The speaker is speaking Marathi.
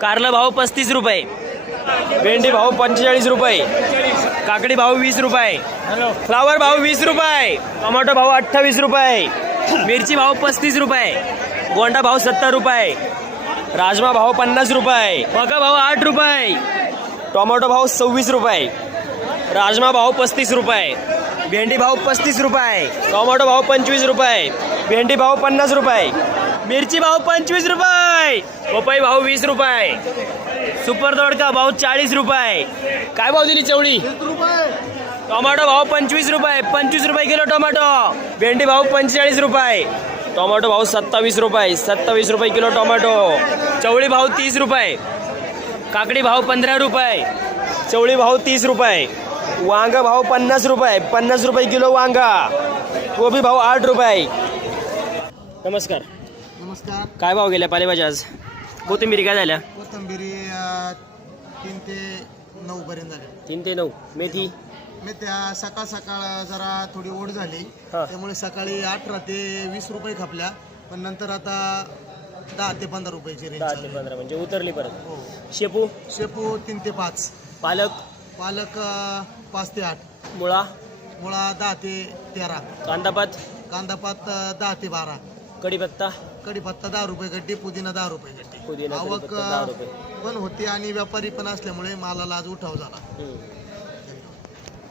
कारला भाव पस्तीस रुपये. भेंडी भाव पंचेचाळीस रुपये. काकडी भाव वीस रुपये. फ्लावर भाव वीस रुपये. टोमॅटो भाव अठ्ठावीस रुपये. मिरची भाव पस्तीस रुपये. गोंडा भाव सत्तर रुपये. राजमा भाव पन्नास रुपये. मका भाव आठ रुपये. टोमॅटो भाव सव्वीस रुपये. राजमा भाव पस्तीस रुपये. भेंडी भाव पस्तीस रुपये. टोमॅटो भाव पंचवीस रुपये. भेंडी भाव पन्नास रुपये. मिरची भाव पंचवीस रुपये. पपई भाव वीस रुपये. सुपर दोडका भाव चाळीस रुपये. काय भाव दिली चवळी? टोमॅटो भाव पंचवीस रुपये. पंचवीस रुपये किलो टोमॅटो. भेंडी भाव पंचेचाळीस रुपये. टोमॅटो भाव सत्तावीस रुपये. सत्तावीस रुपये किलो टोमॅटो. चवळी भाव तीस रुपये. काकडी भाव पंधरा रुपये. चवळी भाव तीस रुपये. वांग भाव पन्नास रुपये. पन्नास रुपये किलो वांगा. कोबी भाव आठ रुपये. नमस्कार. नमस्कार. काय भाव गेल्या पालेभाज्या आज? कोथिंबिरी काय झाल्या? कोथंबिरी तीन ते नऊ पर्यंत झाले तीन ते नऊ. मेथी? मी त्या सकाळ सकाळ जरा थोडी ओढ झाली. हा. त्यामुळे सकाळी अठरा ते वीस रुपये खपल्या. पण नंतर आता दहा ते पंधरा रुपयाची रेंज दहा चालू ते आहे. पंधरा म्हणजे उतरली परत. हो. शेपू? शेपू तीन ते पाच. पालक? पालक अ, पाच ते आठ. मुळा? मुळा दहा ते तेरा. कांदापात कांदापात अ, दहा ते बारा. कढीपत्ता कढीपत्ता दहा रुपये गड्डी पुदिना दहा रुपये गड्डी पुदिना, आवक कढीपत्ता दहा अ, रुपये. पण होती आणि व्यापारी पण असल्यामुळे मालाला आज उठाव झाला हम्म.